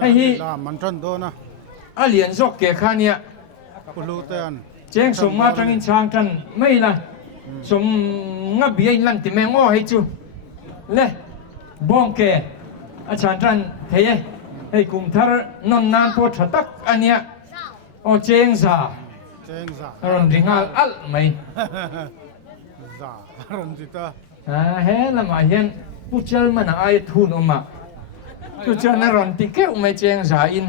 ไอ้ฮีมันจนโดนะอาเลียนซอกเกะข้าเนี่ยปุลูเตียนเจ้งสมมาจังอินช่างจันไม่ละสมงับเบียนลันติแมงอ้อให้จูเล่บ้องเกะอาจารย์จันเฮียให้กุมทารนนนานตัวชัตักอันเนี้ยโอเจงซาร้อนริงอัลไม่ซาร้อนจิตาเฮ้ละมาเห็นผู้เจ้ามันไอ้ทุนออกมาผู้เจ้านั่นร้อนติเกะไม่เจงซาอิน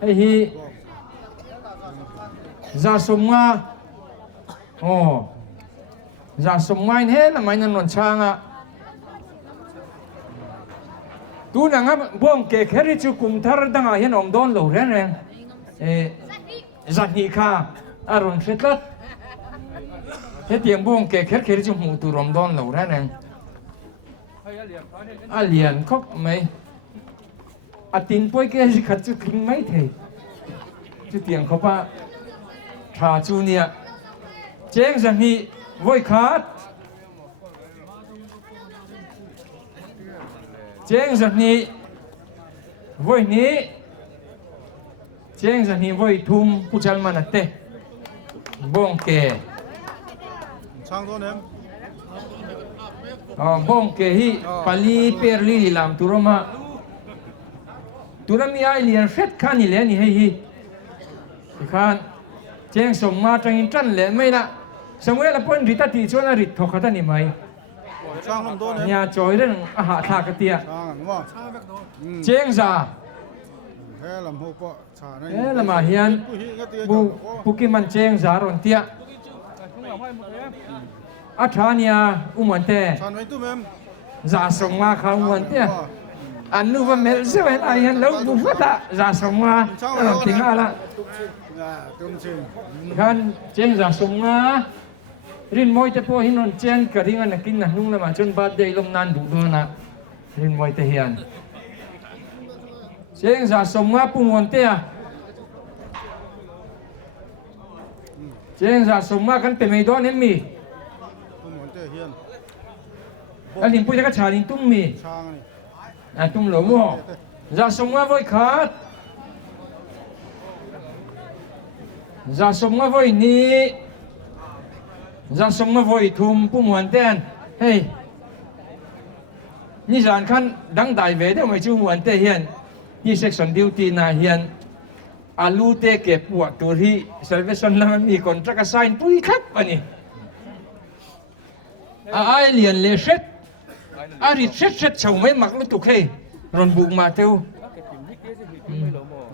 ไอ้ฮีจะสมมาโอ้จะสมมาเห็นละไม่นั่นนนช่างอ่ะดูนังอ่ะบ้องเกะแค่ริจุกุมทารดังเห็นอมโดนหลูเรื่องจัดนี่ค่ะอารมณ์เสร็จแล้วเฮ็ดยังบ้องเกะแค่ริจุหูตุรมโดนหลูเรื่องอาเลียนครบไหมอาตินป่วยเกะสิขัดจุกินไม่เทจุดเตียงเขาป่ะชาจูเนี่ยเจ้งจังนี่ไว้ขาดเจ้งจังนี่ไว้นี้เจ้งจังนี่ไว้ทุ่มผู้จัลมันเตะบ้องเกะช่างตัวเนมบ้องเกะฮีปาลีเปรลีลามตุรมาตุรมีไอเลียนเฟดข้านี่แหละนี่ให้ฮีข้านเจ้งสมมาจังอินจันเลยไม่ละสมัยละปนริตาตีชวนริตทอกขันนี่ไหมช่างลำตัวเนมเนี่ยจอยเรื่องอาหารทากเตียเจ้งซาเฮ้ลำหัวปะชาเอ๊ะละมาเฮียนบุกิมันเจ้งซารอนเตียอาชาเนี่ยอุมันเตชานไว้ตู้เมมซาสมมาเขาอุมันเตียอันนู้นเมลเซเว่นไอเห็นแล้วบุฟตะซาสมมาติงอะไรกันเจ้งซาสมมารินมวยแต่พอหินนเจนกระดิ่งอันกินนะนุ่งละมาจนบาดเดยลมนานบุกนะรินมวยแต่เฮียนเจ้งซาสมมาปุ่งวันเตียเจ้งซาสมมากันเป็นไม่โดนเห็นมีอันนี้พูดจะกระชาลินตุ้มมีตุ้มหลวงซาสมมาไว้ขาดซาสมมาไว้นี้จะส่งมาไว้ทุ่มผู้มวนเต้นเฮ้ยนี่สารคันดังได้เวทไม่ชูมวนเต้เฮียนนี่เซ็กชันดิวตีนาเฮียนอาลูเตเก็บปวดตัวที่เซลเวชันแล้วมันมีคนตะกะไซน์ปุ้ยครับอันนี้ไอเลียนเลเช็ดอาริเช็ดชาวไม่มักไม่ตุกเฮรอนบุกมาเทว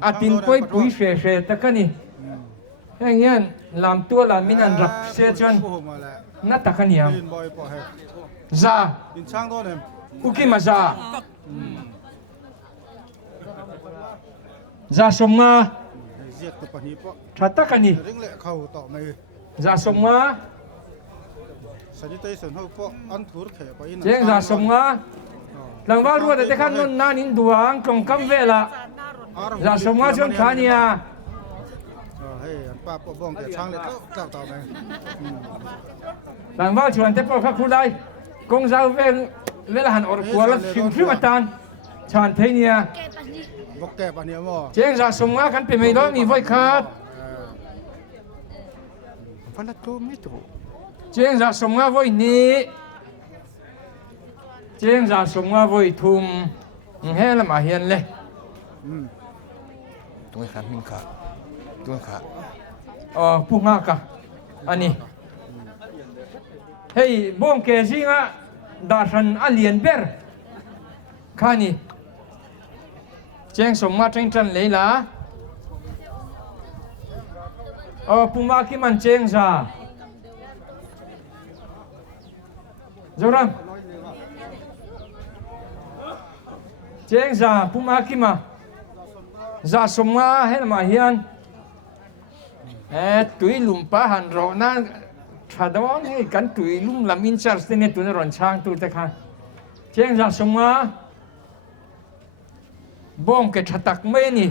อาตินปุ้ยปุ้ยเฉยๆตะกันนี่อย่างเงี้ยลำตัวลำมินันรับเสียจนนัดตะกันยังซาอุกิมาซาซาสมมาชัดตะกันนี่ซาสมมาเจ้งซาสมมาหลังว่ารู้แต่ที่ขันนนนานินดวงตรงคำเวลาซาสมมาจนขานี่อ่ะป้าปบ้องแกช่างเลยเจ้าต่อไปหลังว่าชวนเทปข้าคุณได้กงเจ้าเวลาหันออกกัวแล้วฟิวฟิวตันชานเทียบอกแกปะเนี่ยมั้งเจ้าจะส่งมากันเป็นไม่ได้มีไว้ขาดฟันละตัวไม่ถูกเจ้าจะส่งมาไว้นี้เจ้าจะส่งมาไว้ทุ่มเฮ้ละมาเฮียนเลยตัวขาดมิงขาดตัวขาดผู้งากะอันนี้เฮ้ยบ้องเกจิงะดาชันอเลียนเบอร์ข้านี่เจ้งส่งมาจันเลยล่ะผู้มาคิมันเจ้งซาจอรัมเจ้งซาผู้มาคิมาซาส่งมาเห็นมาเฮียนตุยลุมป้าหันรอนั่นชาดวงให้กันตุยลุมลามินชาร์สเนี่ยตุยรอนช่างตุยแต่ค่ะเจ้งจะสมาบ้องเกชตักไม่นี่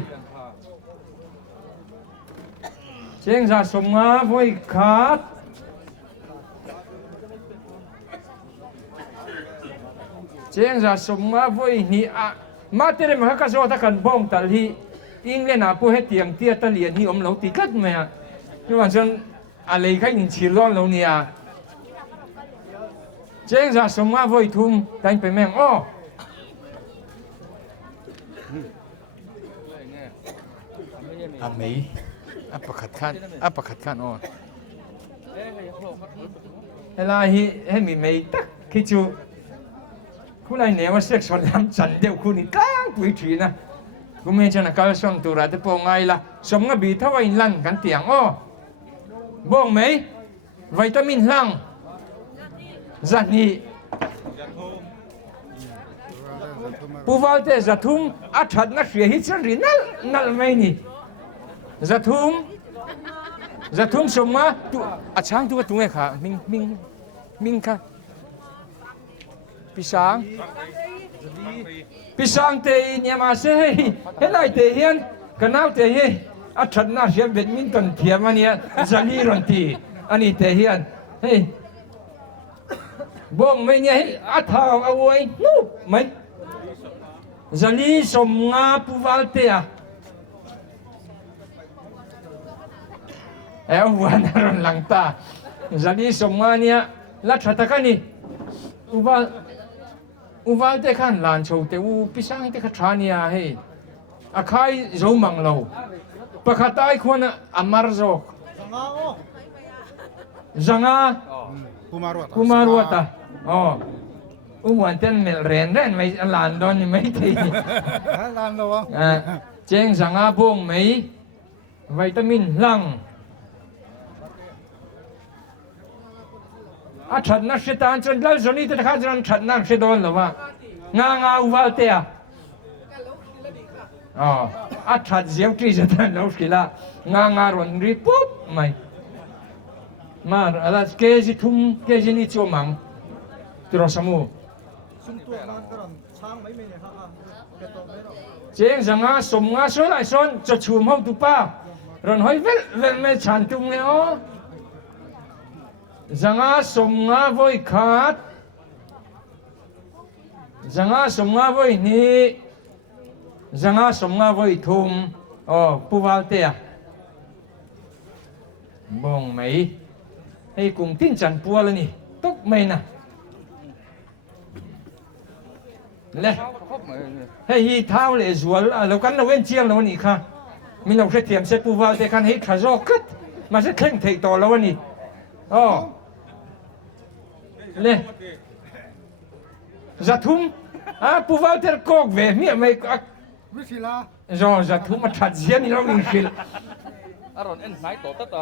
เจ้งจะสมาไว้ขาดเจ้งจะสมาไว้นี่ มาเตเรมฮักกะโซตะกันบ้องตัลฮีอิงเลนาปูเฮเตียงเตียตะเลียนฮีอมเหลาติกัดไหมฮะที่ว่าฉันอะไรใครยิงชีร้อนเหลาเนี่ยเจ้งจะสมมาไว้ทุ่มแต่งไปแม่งอ้ออันนี้อัปขัดขันอ้อเวลาให้มีไม่ตักคิดจูคุณไอ้เนี่ยว่าเซ็กซ์ทำจันเดียวคุณนี่ตั้งปุ๋ยทีนะกูไม่ใช่นักการส่งตัวรัฐปงไงล่ะสมกับบีเท่าไอ้ลังกันเตียงอ้อบ้องไหมวิตามินลังจันนี่ผู้ว่าเตะจัตุงอัฐัดนักเสียหิตสันรีนั่นไม่นี่จัตุงสมมาตัวอาช่างตัวตัวไงค่ะมิงค่ะพี่ช้างเตะเนี่ยมาเสียเฮ้ยไรเตะเฮียนกันเอาเตะเฮ้ยอัฐัดนักเสียเบ็ดมินตันเทียมันเนี่ยจันนี่รันตีอันนี้เตะเฮียนเฮ้ยบ้องไม่เนี่ยอัฐเอาเอาไว้นู้ไม่จันนี่สมงาผู้ว่าเตะวันนั้นหลังตาจันนี่สมงาเนี่ยลัดชัตกันนี่อุบาเตขันลานโชว์เตอูพิสังเตขัดชานียเฮอาใครรู้มังเราปะขัดไอ้คนอามารโซกจังอากูมารัวตาอ๋อวันเต้นเมลเรนไม่ลานดอนไม่ทีลานเราเจงจังอาพงไม่วิตามินลังอาฉันนักเสตานจนเล่าส่วนนี้จะข้าจะนั่งฉันนักเสดอนหรือว่างอุบาเตียอ๋ออาฉันเสียวที่จะนั่งเราสิละงารอนรีปุ๊บไม่มาอะไรเกจิทุ่มเกจินี่ชัวมังตัวสมุเจ้งสังอาสมงาส่วนไหนส่วนจะชูมห้องตุป้ารอนหอยเวลไม่ฉันตุงเนี่ยอ๋อจังอาสมงาไว้ขาดจังอาสมงาไว้นี่จังอาสมงาไว้ทุ่มอ๋อผู้ว่าเตียบ้องไหมให้กุ้งติ้นจันปัวแล้วนี่ตกไหมนะเล่ให้ฮีเท้าเลยสวยแล้วกันเราเว้นเชียงแล้วนี่ค่ะมีเราเทียมเสผู้ว่าเตียกันให้ขจรกัดมาเสเคร่งเทต่อแล้วนี่อ๋อเลยจัตุมผู้ว่าเตอร์กอกเวมีไม่วิศิลาจัตุมมาทัดเสียนี่เราดิสิลอารอนเอ็นไหนต่อตัด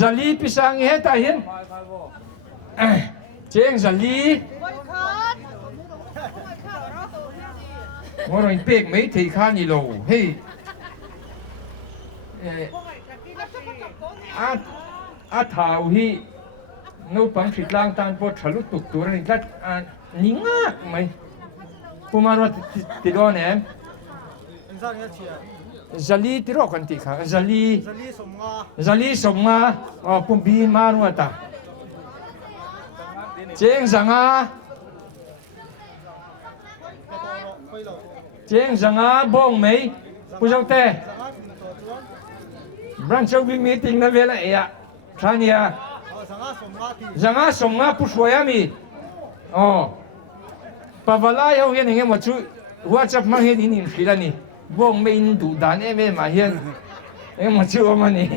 จัลลีพิสังเฮตาเห็นเจงจัลลีว่าเราเป๊กไม่ถี่ข้านี่โลเฮ้ยอาท้าวฮีนู้ปังสิตลางตานปวดฉลุตุกตัวนี่ก็นิ่งอ่ะไหมผู้มาว่าติดโดนเนี่ยจัลลีติดโรกันติค่ะจัลลีสมงาอ๋อปุ่มบีมาว่าตาเจงสังอาเจงสังอาบ้องไหมผู้เจ้าเต้บรันเชวิมีติงนั่นเวลาเอะท่านี่จังอาสมงาผู้ช่วยมีอ๋อปะวลายเอาเห็นยังไงมาช่วยหัวจับมาเห็นนี่สิละนี่บ้องไม่อินดูดานเอ้มาเห็นยังมาช่วยมันนี่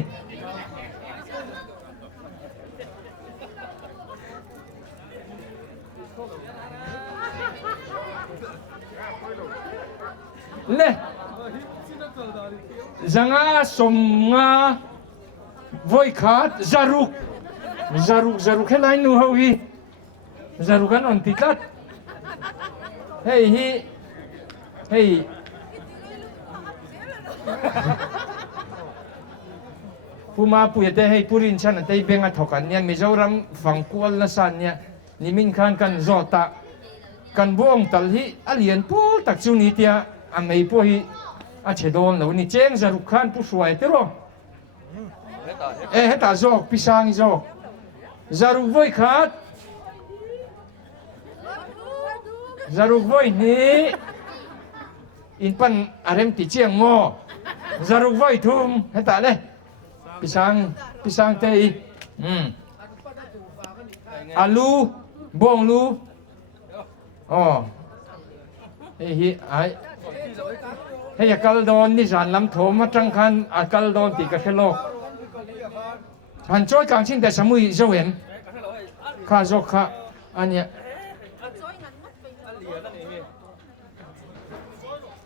เล่จังอาสมงาไว้ขาดจารุกแค่ไหนนูเฮาฮีจารุกันอันติดลัดเฮ้ยผู้มาผู้ยเตให้ผู้รินชันเตยเบงอัทกันเนี่ยมิจารำฝังกวลละสันเนี่ยนิมินขันกันจอตะกันบ้องตัลฮีอเลียนผู้ตักจูนิเตียอันไม่ผู้ฮีอาเชดอนแล้วนี่เจงจารุขันผู้ช่วยเตโรเฮตาจอกพิสังจอกจารุไว้ขาด zaruk voi ni in pan arem ti chiang mo zaruk voi thum heta le pisang te alu bong lu oh hi ai hey akal don ni zan lam thom ma tang khan akal don ti ka khelo han choi kang chin te samui zo wen kha zo kha ania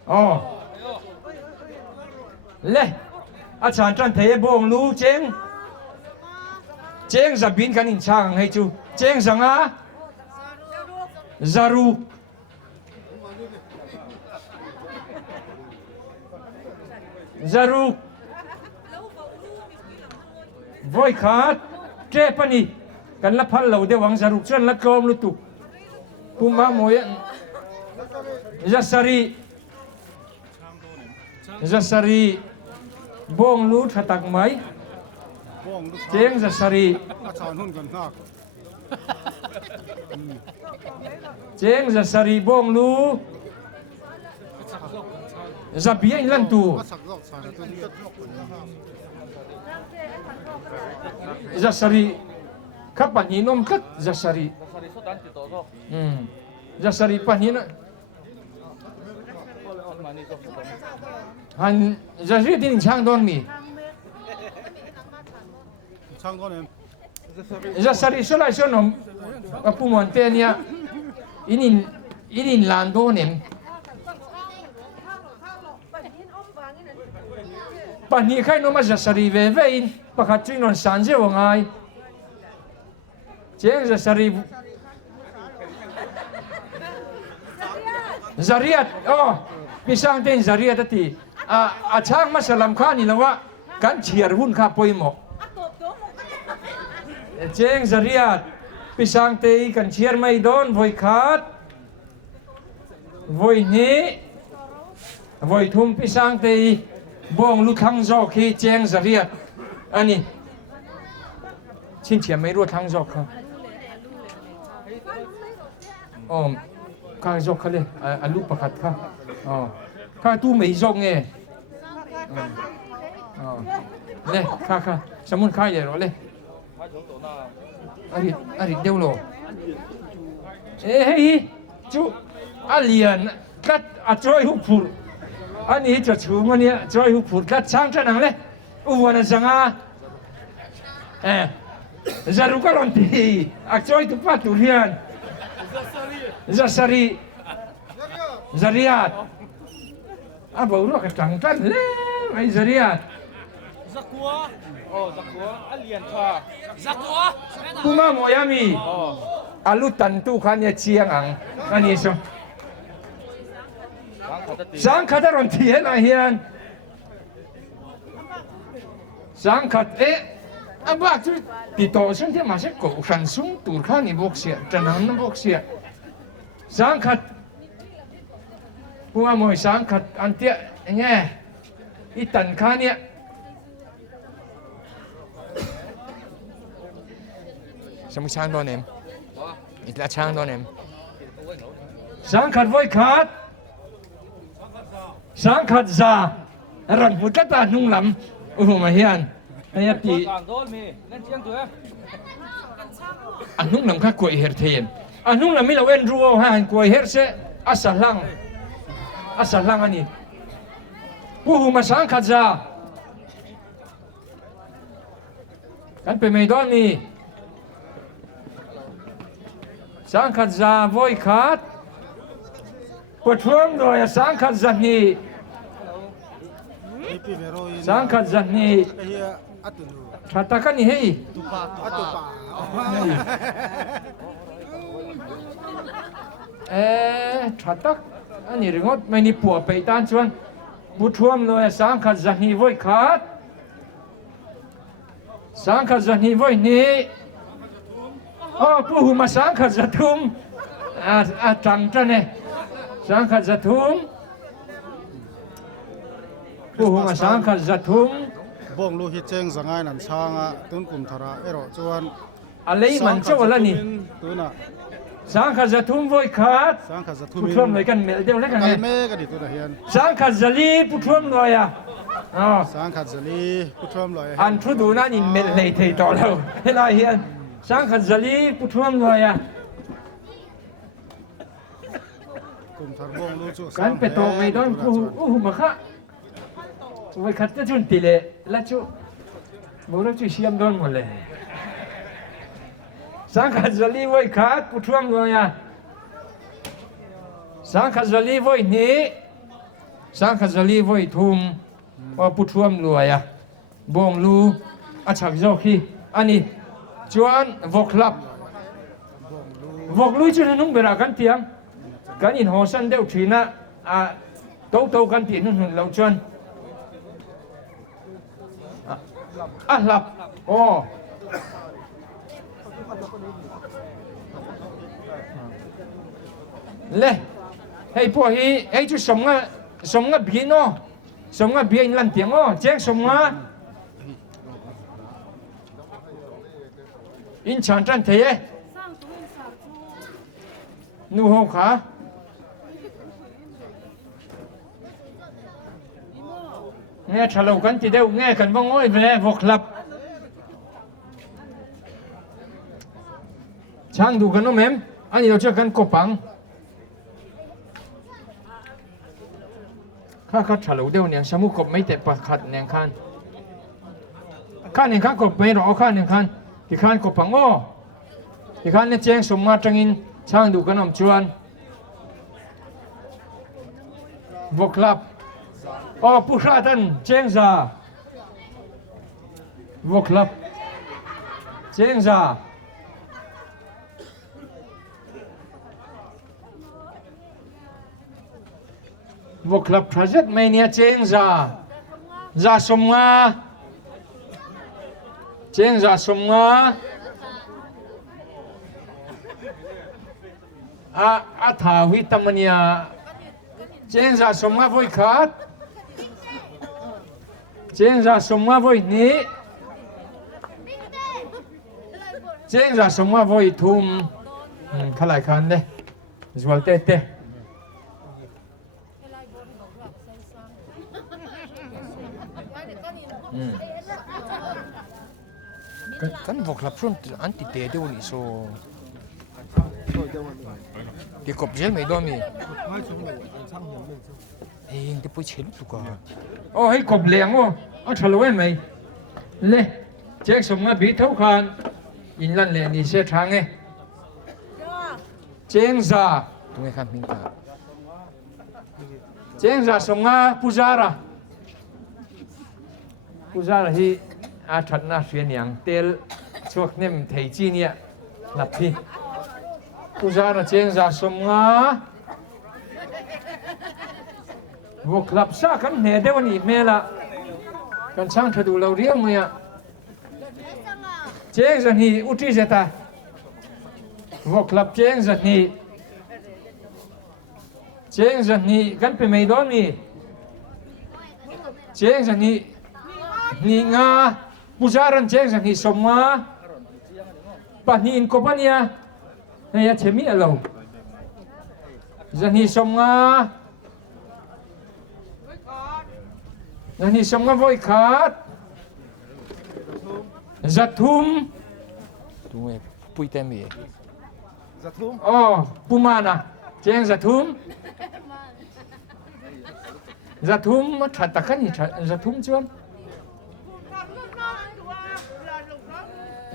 oh le a chan tran the bong lu cheng za bin kan in chang hai chu cheng zanga zaru voi khát tre pani kan la phal lo de wang zaruk chen la kom lu tu puma moya zasari bong lu thatak mai บ้องลูก เจงzasari อาชานุ่นกันนัก เจงzasari bong lu zabia in lan tu อาสักรอบชาตุ้นตัด zasari kapan inom kat zasari Sari sodan tito so. zasari panina On mani so sodan. han zasari din chang don mi ช่างก็เนี่ย zasari solai sonom apumon te nia inin lando nem pani khai no ma zasari ve vein pakhat chin non san je wangai cheng zasari zariat oh pisang ten zariat ati a chang ma salam kha ni lawa kan chiar hun kha poimo cheng zariat pisang te kan chiar mai don voi khat voi ni voi thum pisang te bong lu thang zo khi cheng zariat ani chin chiam mai ru thang zo kha om kha zo kha le alu pakhat kha kha tu mai zo nge le kha samun kha ye ro le Hai chúng tổ nào. ari deu lo hey chu alien kat a choi hu phur ani cha chu mania choi hu phur kat chang cha nang le u wana zanga zaru ka lon ti a choi tu pa tu rian zasari zariat a bau ro ka tang tan le ai zariat Zakua. Oh, zakua. Alien cha. Zakua. kuma moyami Oh. alu tantu kan ya chiang ang ani so Sang kata ti. sang khadaron thi na hian sang khat aba chu ti to sun the ma se ko khan sung tur khan ni bok sia tanan na bok sia sang khat kuma moi sang khat an tia nge i tan khan ya什么枪多年？你来枪多年？sang khat voi khat sang khat za ran put ka ta nung lam ma hian ai ti Càng đôn mi. Lên chiang tuổi. anung lam kha koi her thein anung lam mi lo en ruo han koi her se asalang ani pu ma sang khat za kan pe mai don ni sang khat za voi khatปวดท้วงหน่อยสังขัดจันนี่ นี่ปีเมโรอิน สังขัดจันนี่ ไอ้เหี้ยอัตุลู ชาตากันนี่เฮ้ย อัตุป่า ชาตาอันนี้เรื่องไม่นี่ปัวไปตานชวนปวดท้วงหน่อยสังขัดจันนี่ไว้ขาดสังขัดจันนี่ไว้นี่ผู้มาสังขัดจัตุมจังจันเนี่ยสังขัดจัตุมผู้มาสังขัดจัตุม บ้องลูกฮิตเจงสังไงนั่นช่างอ่ะต้นกลุ่มธาระเอรอจวน อะไรมันเจ้าละนี่ ตัวน่ะ สังขจะทุ่มไว้ขาด สังขจะทุ่ม ผู้ท่วมเลยกันเมลเดียวแล้วกัน ไก่ ไง แม่กันดิตัวเฮียน สังขจะลีผู้ท่วมเลยอ่ะอ๋อ สังขจะลีผู้ชมลอย อันทุดูนั่นอินเมลเลยเทต่อแล้วเฮ้ยเฮียนสังขจะลีผู้ท่วมเลยอ่ะ กลุ่มทางวงรู้จุ กันไปโตไม่โดนผู้มาค่ะไว้ขัดจะจุนตีเลยแล้วจุบุรุษจุเชียมโดนหมดเลยสังขจะลีไว้ขาดผู้ท่วมเลยอ่ะสังขจะลีไว้นี้สังขจะลีไว้ทุ่มว่าผู้ท่วมรวยอ่ะบ่งรู้อาชักโจคีอันนี้จวนวกลับวกลุยจุนนุ่งเบรากันเตียงกันอินหอสันเดียวทีนะโตกันตีนุ่งเราจวนหลับโอ้เล่ให้พวกนี้ให้จุสมงะบีโนสมงะบีนลันเตียงโอ้แจ้งสมงะอินฉันจันเทยนูโฮขาเนี่ยฉลากันทีเดียวแง่กันว่าง่อยแม่วกลับช่างดูกันน้องแม่มอันนี้เราเจอกันกปังข้าฉลาเดียวเนี่ยสมุกบไม่แต่ประคัดเนี่ยคันข้าเนี่ยข้ากบไม่รอข้าเนี่ยคันที่คันกปังโอ้ที่คันเนี่ยแจ้งสมมาจังอินช่างดูกันน้องจวนวกลับอ๋อผู้ชายท่านเจงซาวกลับเจงซาวกลับพระเจ้าไม่เนี่ยเจงซาสมงาเจงซาสมงาถาวิตมันยาเจงซาสมงาไว้ขาดเจงจะสมว่าไว้นี้เจงจะสมว่าไว้ทุ่มขลายคันเด้จวลเตะกันบอกครับส่วนอันติเตเดี๋ยวนี้โซที่กบเจลไม่ด้วยมีเองจะไปเชื่อลูกกันโอ้ให้กบเลี้ยงวะเอาฉลวยไหมเล่แจ็คสมมาบีเท่ากันอินลันเล่นี่เสียทางไงเจงซาตรงไหนครับมิงตาเจงซาสมมาปูจาระที่อาชัดน่าเสียอย่างเตลช่วงนี้มันเทจีเนี่ยนับพี่ปูจาระเจงซาสมมาวกลับซากันเหนื่อยเดี๋ยววันนี้เมล่ะกันช่างเธอดูเราเรียงมั้ยเจงสันฮีอุทิศตาวกลับเจงสันฮีกันไปไม่โดนนี่เจงสันฮีนี่งาผู้ชายรันเจงสันฮีสมมาปะนี่อินโคปานียเนี่ยเชมีอะไรสันฮีสมมานี่สมงาไว้ขาดจัดทุ่มตรงนี้ปุยเต็มเลยจะทุ่มอ๋อปูมานะเจงจัดทุ่มมาถัดตะกันนี่จัดทุ่มจวน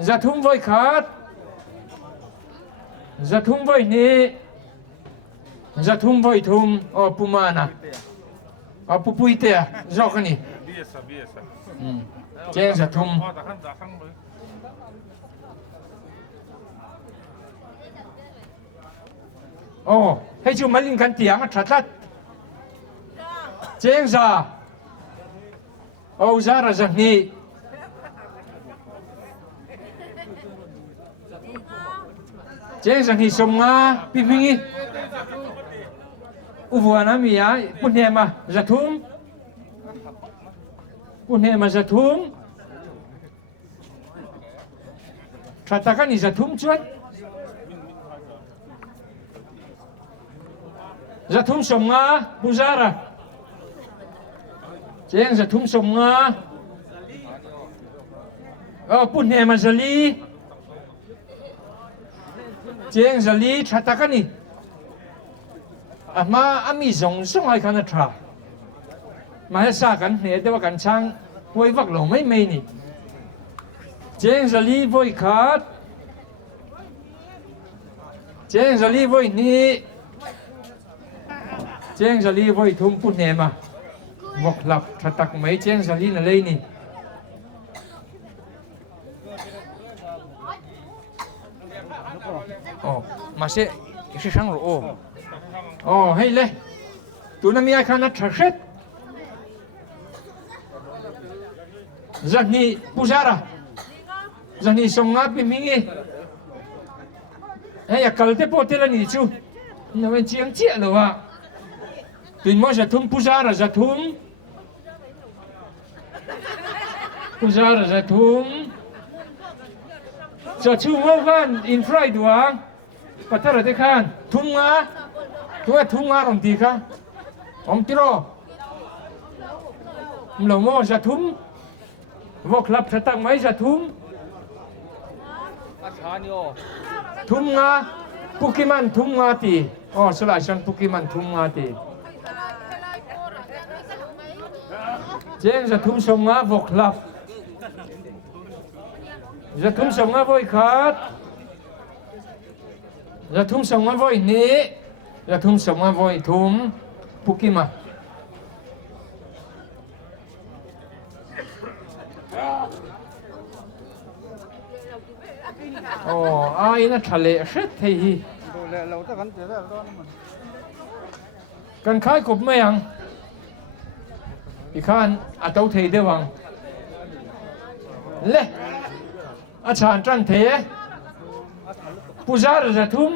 จัดทุ่มไว้ขาดจัดทุ่มไว้นี่จัดทุ่มไว้ทุ่มอ๋อปูมานะapa pui te jok ni biasa jeng sa thum oh hei chu malin kan tiang a thathat jeng sa oh zara zahni jeng zahni somnga pimingi uvuana mia punema zathum Tratakan ni zathum chuan จะทุ่มสมงาปูซาระเจงจะทุ่มสมงาปุ่นเนมาซาลีเจงซาลีชัดตะกันนี่มามีส่งให้กันนะทรามาให้ซากันเนี่ยแต่ว่ากันช่างไว้วักหลงไม่นี่เจงซาลีไว้ขาดเจงซาลีไว้นี่เจงซาลีไว้ทุ่มปุ่นเนมาบอกหลับชัดตักไม่เจงซาลีนั่นเลยนี่มาเสะช่างรู้ให้เลยตัวนั้นมีอาการนัดชัดเจนจากนี้ปูซาระจากนี้ส่งงานไปมิงให้อยากกัลเตปโอเทลนี่ชูนั่นเป็นเชียงเจี๊ยหรือวะถึงมั่งจะทุ่มปูซาระจะทุ่มปูซาระจะทุ่มจะชูว่ากันอินฟรายด้วยปัตตานีกันทุ่มงาตัวทุ่มงาลงตีค่ะผมติโร่หลงมั่งจะทุ่มวอกลับจะตั้งไม้จะทุ่ม อาชานี่ทุ่มงาปุกิมันทุ่มงาตีสลายฉันปุกิมันทุ่มงาตีเจงจะทุ่มสมงาวอกลับจะทุ่มสมงาไว้ขาดจะทุ่มสมงาไว้นี้จะทุ่มสมงาไว้ทุ่มปุกิมันน่าทะเลเสร็จทีกันขายกบไม่ยังอีกขั้นอาตัวเทเดวังเล่อาจารย์จันเทผู้ชายจะทุ่ม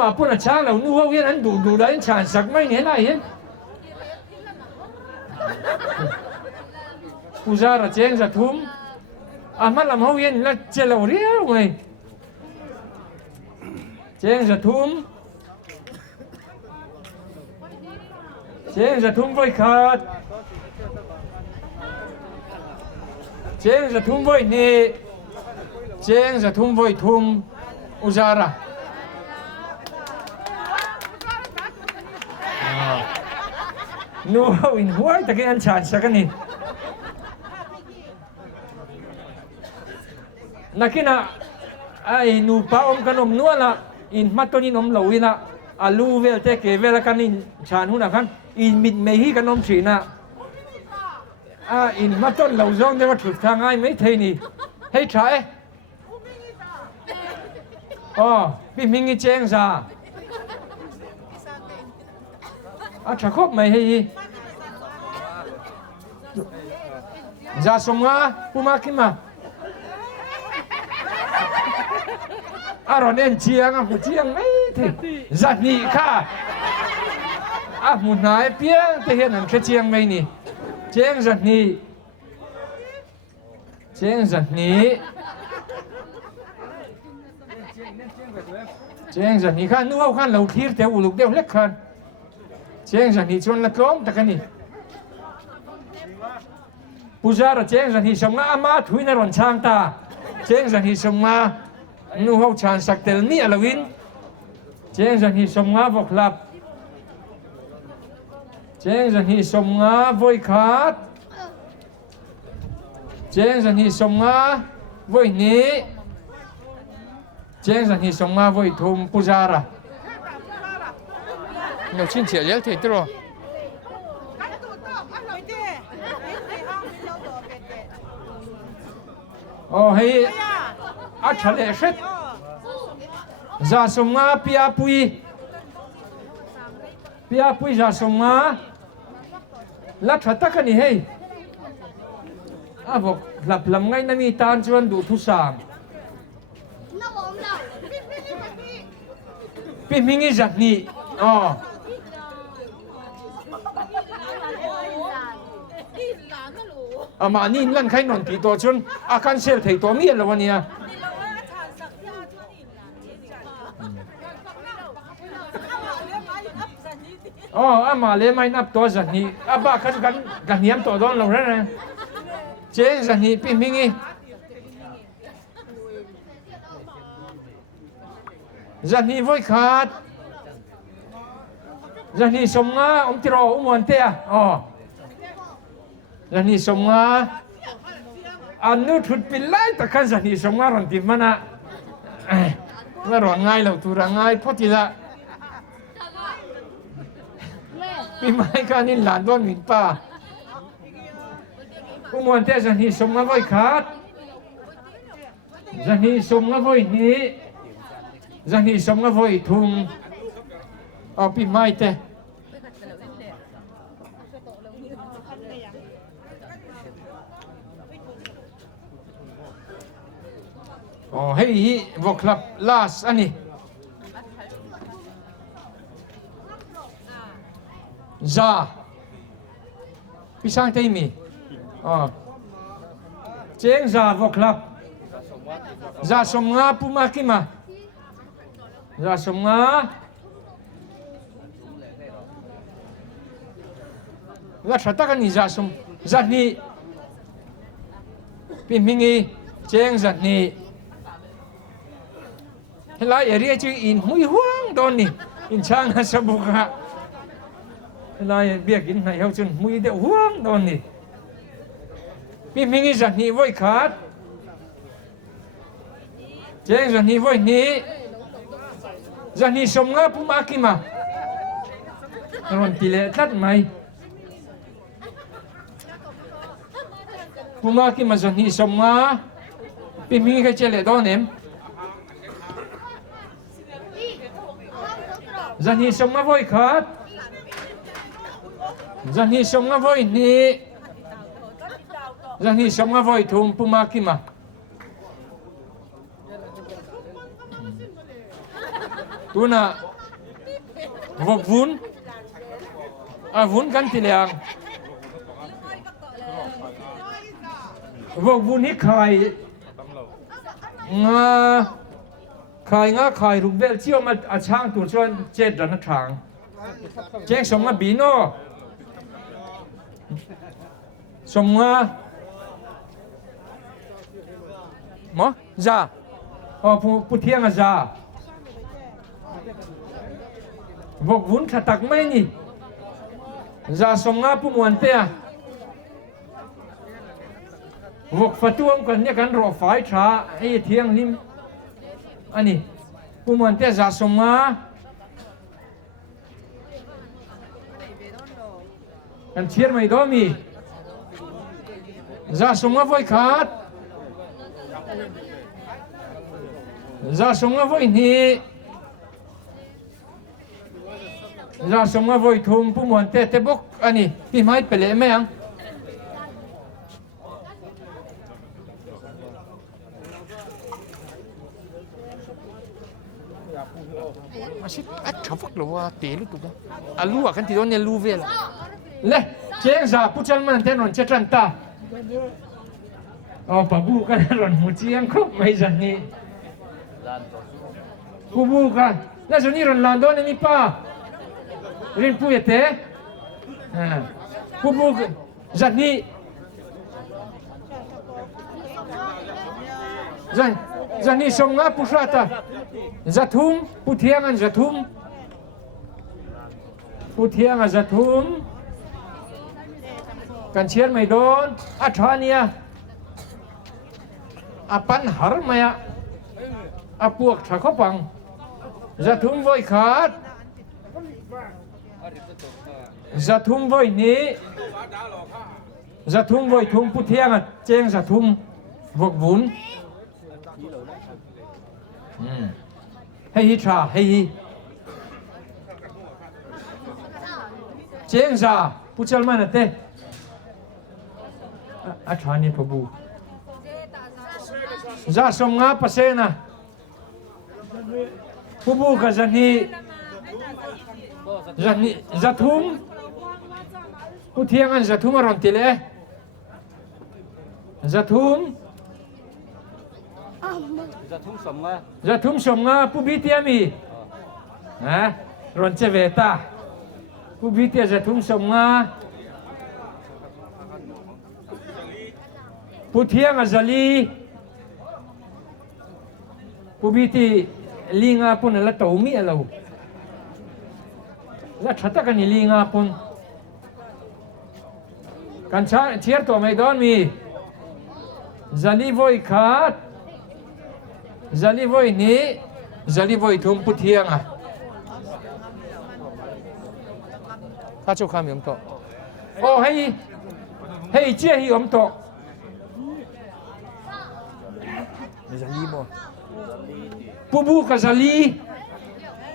มาพูดอาจารย์เราหนูว่าเวียนอันดูได้ฉันสักไม่เนี่ยไรเห็นผู้ชายเจงจะทุ่มมาลำเขาเย็นแล้วเจริญเรียวไงเจงจะทุ่มเจงจะทุ่มไว้ขาดเจงจะทุ่มไว้นี่เจงจะทุ่มไว้ทุ่มอุจาระนูอินหัวตะกี้อันชาสักนี่นักน่ะนูป้าขนมนัวละอินมาตัวนี้นมเหลวินะลูเวลเตเกเวลกันอินชานหุนะกันอินมิดไม่ฮีขนมชีนะอินมาต้นเหลวซองเดี๋ยวถูกทางไงไม่เทนี่ให้ใช้พี่มิงเจงซาชักคบไม่ให้จะส่งมาผู้มาขึ้นมาเราเน้นเชียงผู้เชียงไม่ถึงจัดนี่ค่ะหมุนหายเพียงแต่เห็นนั่นแค่เชียงไม่นี่เชียงจัดนี่เชียงจัดนี่เชียงจัดนี่ค่ะนึกว่าขั้นเราทีร์แต่อุลุกเดียวเล็กขันเชียงจัดนี่ชวนละกล้องตะกันนี่ผู้ชายเชียงจัดนี่สมงามาถุยนรนช่างตาเชียงจัดนี่สมงานูเขาชานสักเตลนี่อลวินเจงจันฮีสมงาบอกลับเจงจันฮีสมงาไว้ขาดเจงจันฮีสมงาไว้นี้เจงจันฮีสมงาไว้ทุ่มปุจาระเราชินเฉียเลี้ยงเถิดตัวให้อาชเลเสร็จจะส่งมาพิอาปุยจะส่งมาลัดชัดตะกันนี่เฮ้ยบอกหลับลำไงนั่นมีตานชวนดูทุสามพี่มิงจากนี่มานี่นั่นใครนอนตีตัวชนอาการเซลล์ถีตัวเมียแล้ววันนี้ อ๋ออามาเลยไม่นับตัวจันนี่อาบ้ากันเนียมตัวโดนเราแล้วนะเจ๊จันนี่ปีมิงีจันนี่ไว้ขาดจันนี่สมงาติรอวันเตะอ๋อจันนี่สมงาอันนู้นทุดปิลไลแต่กันจันนี่สมงารันติมันอ่ะไม่รอง่ายเราตัวง่ายพอทีละปีใหม่การนี่หลานโดนหมิ่นป้าวันเตะจันนี่สมงาไว้ขาดจันนี่สมงาไว้นี้จันนี่สมงาไว้ทุ่งเอาปีใหม่เตะอ๋อเฮ้ยวอกลับลาสอันนี้จ้าพี่ช่างเตมีอ๋อเจ้งจ้าวอกลับจ้าสมงาปูมากิมาจ้าสมงาแล้วชัดกันนี่จ้าสมจันนี่พี่มิงีเจ้งจันนี่เฮลายเอเรียจีอินหุยห่วงโดนนี่อินช่างฮัสบุกะเฮลายเบียกินให้เขาจนหุยเดียวห่วงโดนนี่พี่มิงีจันนี่ไว้ขาดเจ้งจันนี่ไว้นี่จันนี่สมงาปุมากิมารอนติเลตัดไหมปุมากิมาจันนี่สมงาพี่มิงีก็เจเลโดนเอ็มจันนี่สมงาไว้ขาดจันนี่สมงาไว้นี่จันนี่สมงาไว้ทุ่งปุมากิมาตัวน่ะวกวุ้นวุ้นกันทีเดียววกวุ้นนี่ขายงาขายงาขายรูปเบลเชี่ยวมาอาช่างตัวชวนเจ็ดดันทางเจ๊งสมงาบีโน่สมงาหมอจ้าอ๋อผู้เที่ยงจ้าวกวุ้นขัดตักไม่นี่จ้าสมงาผู้มวนเตียวกฟัดตัวกันเนี่ยกันรอไฟช้าไอ้เที่ยงนี่อันนี้ผู้มวนเตียจ้าสมงากันเชียร์ไม่ได้มีจ้าสมงาไว้ขาดจ้าสมงาไว้นี่จ้าสมงาไว้ทุ่มผู้มวนเตะบกอันนี้พี่ไม้เปลี่ยนไหมยังมาสิอัดชอบฟักหรือว่าเตะลูกตุ๊กอ่ะลูกกันที่โดนเนี่ยลูกเวลเล่เจ้งจ้าผู้จัดมันเต้นนเจจันตาอ๋อปะบูกันรอนหูเจียงครบไม่จันนี่กูบูกันแล้วจันนี่รอนลานโดนนี่ป้าเรียนผู้ยเตะกูบูจันนี่จันนี่ส่งงาผู้ชาตาจัดทุ่มผู้เที่ยงอันจัดทุ่มผู้เที่ยงอันจัดทุ่มกันเชียร์ไม่โดนอัฐานียอาปันหารมายะอาพวกชาขปังจะทุ่มไว้ขาดจะทุ่มไว้นี้จะทุ่มไว้ทุ่มผู้เที่ยงเจงจะทุ่มวกวุ้นให้ฮิชาให้เจงจะผู้เชี่ยวชาญเตะอาชานีพบูจะสมงาปัสเซนะพบูกับจันนี่จะทุ่มผู้เที่ยงอันจะทุ่มอารมณ์ติเลจะทุ่มจะทุ่มสมงาผู้บิเทียมีรอนเจเวตา ผู้พิเตียจะทุ่งสมงาผู้เที่ยงอาจาลีผู้พิธีลิงาปุ่นละตัวมีอะไรละชัดกันนี่ลิงาปุ่นกันชาเชียร์ตัวไม่ดอนมีจาลีโวยขาดจาลีโวยนี้จาลีโวยทุ่มผู้เที่ยงอ่ะข้าชูคำยมโตโอ้ให้เจี๊ยยมโตจาลีบ่ผู้บุกจาลี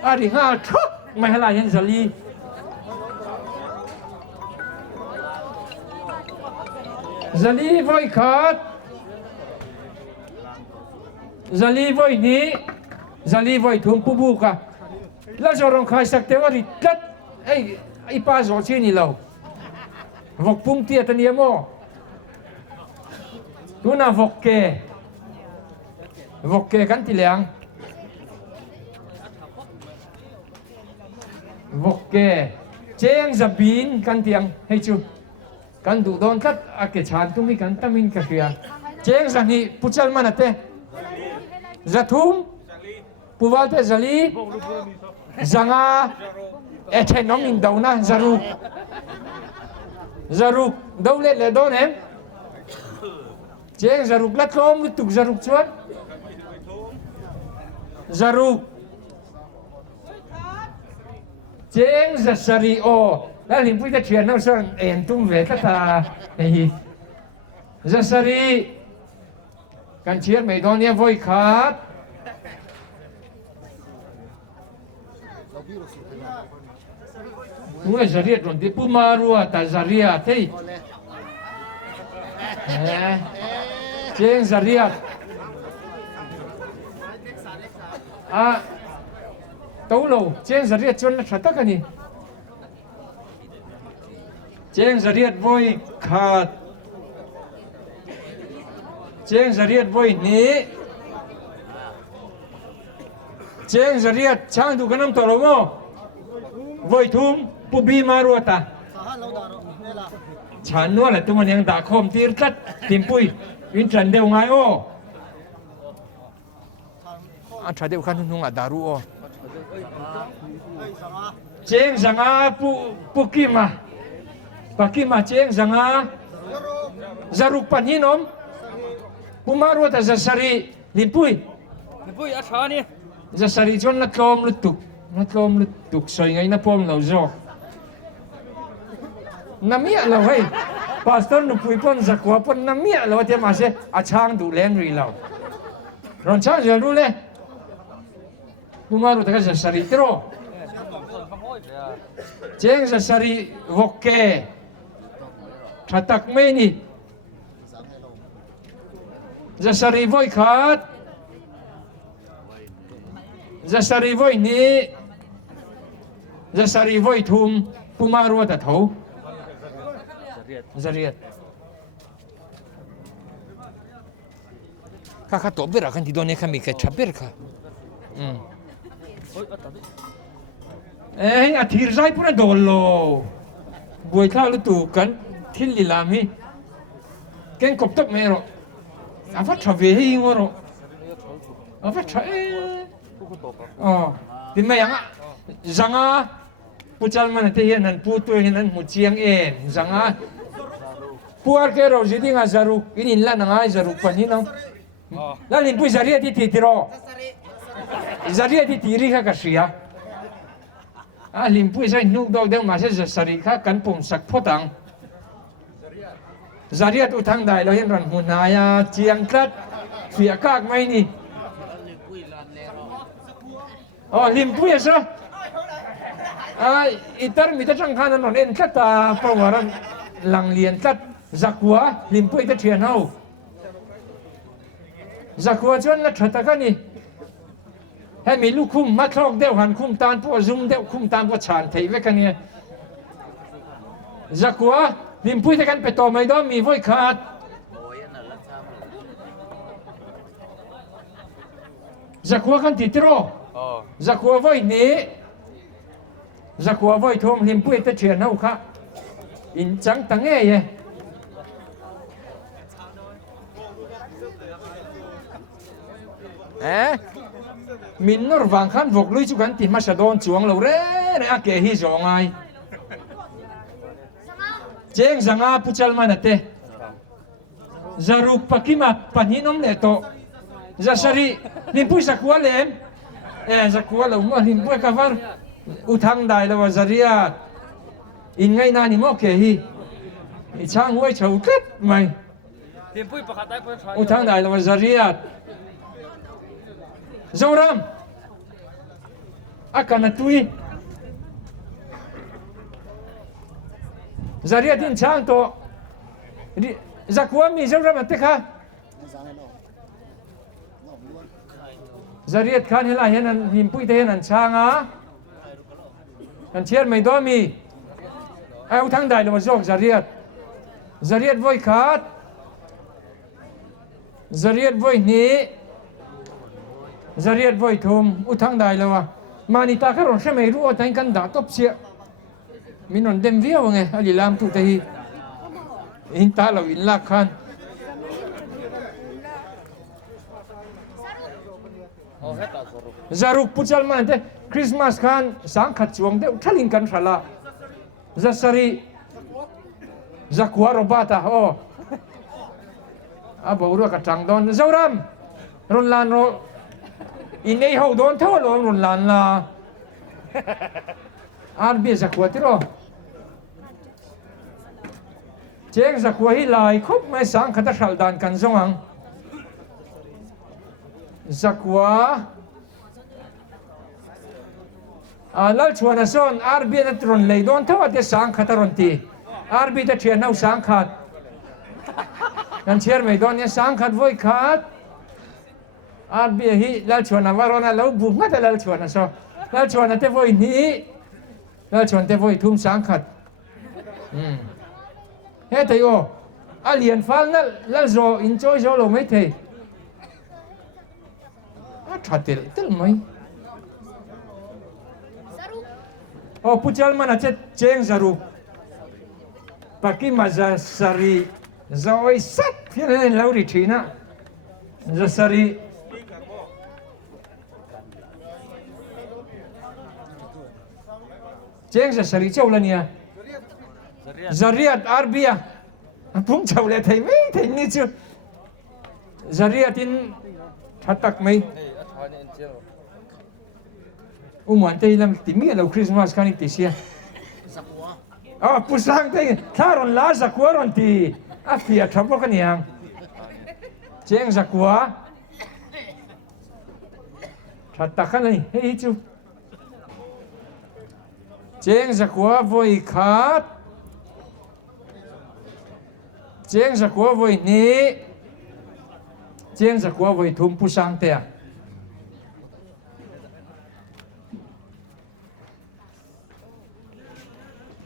อะไรฮะทุกไม่ให้ลายเห็นจาลีจาลีโวยขาดจาลีโวยนี้จาลีโวยทุ่มผู้บุกะแล้วจะร้องใครสักเทวริตัดไอ้ป้าสอนชื่อนี่เราวกปุ่งเตี้ยตันเยโมตัวน่ะวกเกกันที่เหลียงวกเกเจียงจะบินกันเตียงให้จูกันดูโดนคัดอาเกชานตุ้มีกันตามินกะเคียเจียงจะนี่ผู้ชายมันเตะจะทุ่มผู้ว่าเตะจะลีจังอาเช่นน้องมินดาวนะจารุดาวเล็ดเลยโดนเอ็มเจ้าจารุลัดล้อมลุตุกจารุชวนจารุเจ้าจะสรีโอแล้วลิมพุทธเชียนน้องส่วนเอ็นตุ้มเวทตาเฮ้ยจะสรีกันเชียนไม่โดนเนี่ยโวยขาดนู้นจะเรียกตรงที่ผู้มารัวแต่จะเรียกที่เจงจะเรียกตัวเราเจงจะเรียกจนละชัดกันนี่เจงจะเรียกบ่อยขาดเจงจะเรียกบ่อยนี้เจงจะเรียกช่างดูกันน้ำตัวเราโม่บ่อยทุ่มผู้บีมารัวตาฉันนู้นแหละตัวมันยังด่าคมตีรกัดติมปุยวินจันเดียวไงโอ้ชาเดียวขันทุ่งอ่ะดารุโอเจงสังอาผู้กิมาปักกิมาเจงสังอาจารุปันหินอมผู้มารัวตาจะสรีลิมปุยอาชานี่จะสรีจนนัดลมลุตุกสวยไงนะพอมเราโจน้ำเมียเราเฮ้ยพาสต้นนุปุยปนสักว่าปนน้ำเมียเราเทียมาเสอาช่างดูแลนรีเรารอนช่างจะรู้เลยผู้มารู้แต่ก็จะสรีตรอเจงจะสรีวกเกถ้าตักไม่นี่จะสรีไว้ขาดจะสรีไว้นี้จะสรีไว้ทุ่มผู้มารู้แต่เท่าจะเรียดข้าตัวเบรกันที่โดนเนี่ยข้ามีแค่ชับเบรค่ะอาทิตย์ใจพูดโดนโลบวยข้าวลุตุกันที่ลิลามีแกงกบตักไม่หรอกอาฟัดชาวเวหิงวะหรอกอาฟัดชาวดินไม่ยังจังอ่ะผู้ชายมันที่เห็นนั้นผู้ตัวเห็นนั้นมุจียงเอ็นจังอ่ะผู้อาร์เคโรจิติงาจารุอินินละนังไอจารุปันนี่น้องแล้วลิมพุยจารีที่ตีรอจารีที่ตีริค่ะกัสยาลิมพุยใช้นุกดอกเดียวมาเสียจารีค่ะกันปุ่มสักพอตังจารีอุทังได้เราเห็นรันหุนายาเจียงคลัดเสียกากไม่นี่ลิมพุยซะอิตาร์มิตรจังขันนั่นเองคลัดตาปวารันหลังเลียนคลัดจักวัวลิมพุยตะเทียนเอาจักวัวจนละชัดกันนี่ให้มีลูกคุ้มมาคลอกเดียวหันคุ้มตานพวกซุ่มเดียวคุ้มตานพวกชานเทวกันเนี่ยจักวัวลิมพุยตะกันไปต่อไม่ได้มีไว้ขาดจักวัวกันติดรอจักวัวไว้นี้ giặc của voi thôm liêm bụi tết chuyện hậu khá in trắng tăng nghe ye mình nó vàng khăn vọc lui chú gắn tìm mà sẽ đón chuông lâu rê này kể hi rõ ngay cheng zanga puchal manate zaruk pakima paninom neto zasari limpui sakwa lem zakwa lo mo limpui kavar uthang dai lo zaria in ngai na ni mo ke hi i chang wai chau ket mai Tìm bụi bạc tay bụi trái. uthang dai lo zaria zoram akana tui zaria tin chang to zakwa mi zoram atekha zaria khan hela henan limpui te henan changa kan chiar mai do mi ai thang dai lo jok zariat voi khat zariat voi ni zariat voi thum uthang dai lo mani ta kharon she mai ru tain kan da top sia minon dem viaw nge ali lam tu te hi in ta lo in la khan Oh, hết ta rồi. zaruk puchal man te Christmas khan sang khat chuang de thalin kan thala zasari zakwa robata ho abo ru ka tang don zoram ron lan ro in ei ho don thaw lo ron lan la ar bi zakwa ti ro cheng zakwa hi lai khop mai sang khata thal dan kan zongang zakwa lal chuan son arbi na tron lei don thawa te sang khataron ti arbi te thian nau sang khat kan chiar mai don ya sang khat voi khat arbi hi lal chuan awarona lo bu ngata lal chuan so lal chuan te voi ni lal chuan te voi thum sang khat he thei o alien fal na lal zo enjoy zo lo mai thei a thatil tel mai oh puchal mana cheng zaru paki maza sari zoi sat phian lauri thina za sari cheng za sari chaulania zariat arbia pum chaule thai mai thai ni chu zariatin thatak mai Hey, ắt trái này anh chưa. umuan te lam timi lo Christmas kan ti sia pusang te tharon la zakwa ron ti a fia thabo kan yang cheng zakwa thatak kan nei hei chu cheng zakwa voi khat cheng zakwa voi ni cheng zakwa voi thum pusang te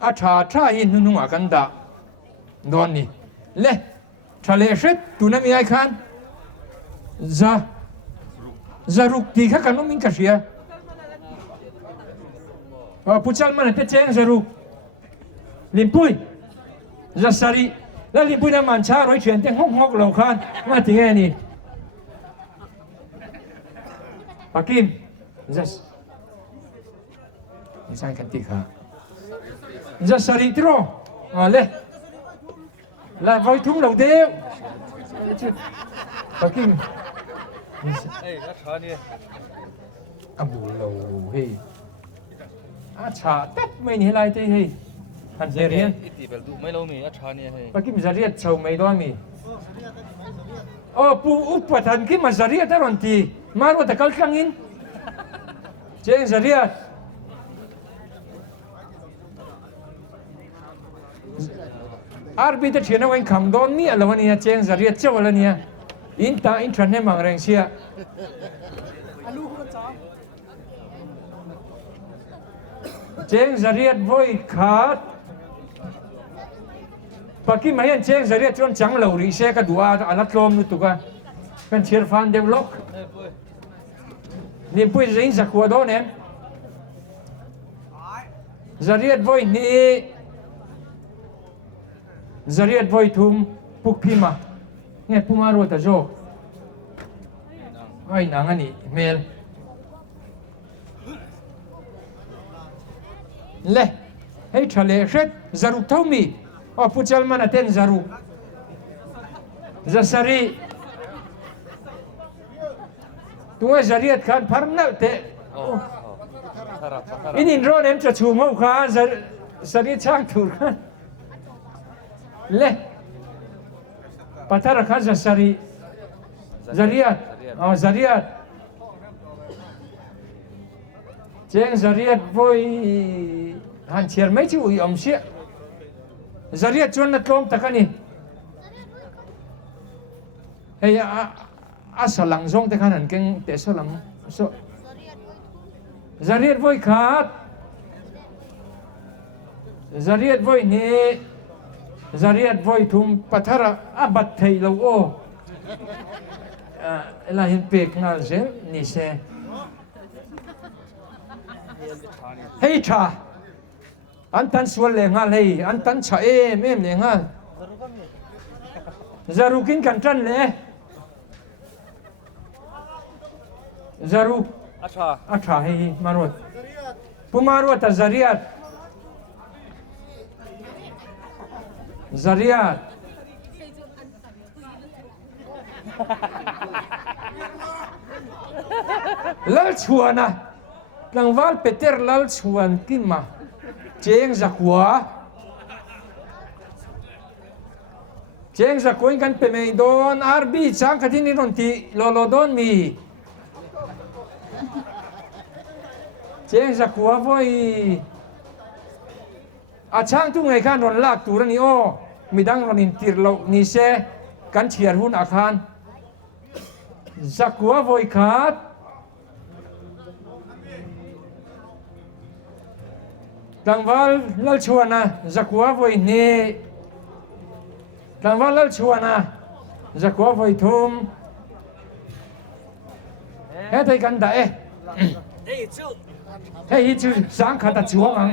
a tha in nu nga kan da don ni le thale shet tu na mi ai khan zaruk ti kha kan min ka sia puchal man te cheng zaruk limpui zasari la limpui na man cha roi chen te ngok lo khan ma ti nge ni pakim zas ni sai kan ti kha zasari tro le la voi thum lo deu pakim Hey, ắt trái này. abu lo he a cha tat mai ni lai te he han zerian Ít tí bèl tụ mấy lâu mì ắt trái này hay. pakim zariat chau mai do mi pu upatan ki ma zariat aron ti maro ta kal kangin cheng zariat arbi te thiana wen kham don mi alawani cheng zariat chawala nia inta intranet mang reng sia cheng zariat voi khat paki mayan cheng zariat chon chang lo ri se ka dua alat lom nu tuka kan chiar fan develop Hey, bụi. nim pui zing zakwa do nem Zariat voi ni Zariat voi thum puk phima nghe pumaro ta jo ai nang ani mel le hei thale shet zaruk thomi o puchal man aten zaruk zasari tunga zariat khan pharnal te inin ron em cha chu mau kha zari chang thur khan le patara kha zasari zariat zariat cheng zariat voi han chiar mai chu om sia zariat chon na tlom takani hey a salang zong te khan an keng te salang so zariat voi khat zariat voi ni zariat voi thum pathara abat thei lo o la hin pek ngal zel ni se hei tha an tan sual le ngal hei an tan cha em le ngal zarukin kan tran le zaruk acha hei marot pumarot ta zariat zariat lal chuana langwal peter lal chuan kima cheng zakwa cheng zakwa kan pe me don arbi chang khatin ron ti lolo don mi cheng zakwa voi a chang tu ngai kan ron lak tur ni o midang ron in tir lo ni se kan chiar hun akhan zakwa voi khat tangwal lal chuana zakwa voi ne tangwal lal chuana zakwa voi thum he thai kan da he hi chu sang khata chuang ang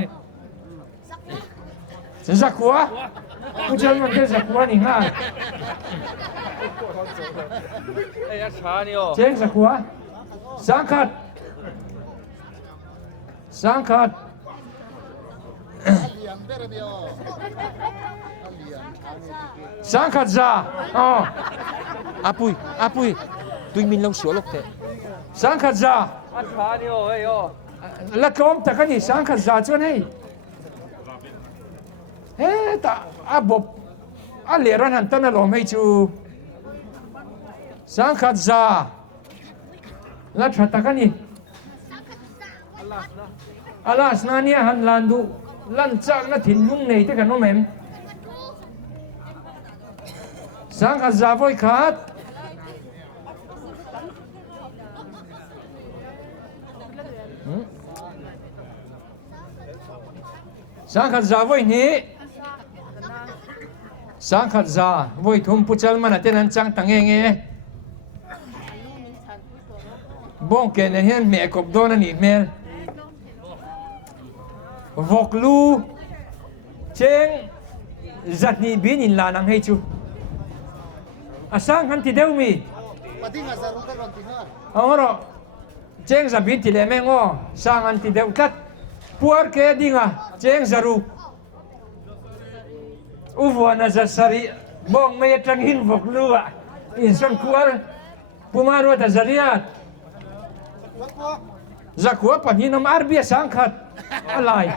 zakwa puchal man ke zakwa ni nga Ê, ăn chả đi ô. cheng zakwa sang khat sang khat za apui tui min long sửa lộc thế sang khat za Ăn chả đi ô, ê ô. la tom ta kani sang khat za chuan hei he ta abob a leran han tan alom hei chu sang khat za la thata kani alas na nia han landu lan chak na thin lung nei te kan nomem sang khat za voi khat sang khat za voi ni sang khat za voi thum puchal man aten an chang tange nge bong ke ne hian me kop don ani mel vok lu cheng zatni bin in la nang hei chu asang han ti deu mi oro cheng za bin ti le mengo sang an ti deu kat puar ke dinga cheng zaru uvuana za sari bong me tang hin vok lu a in son kuar pumaro ta zariat zakwa paninam arbia sang khat alai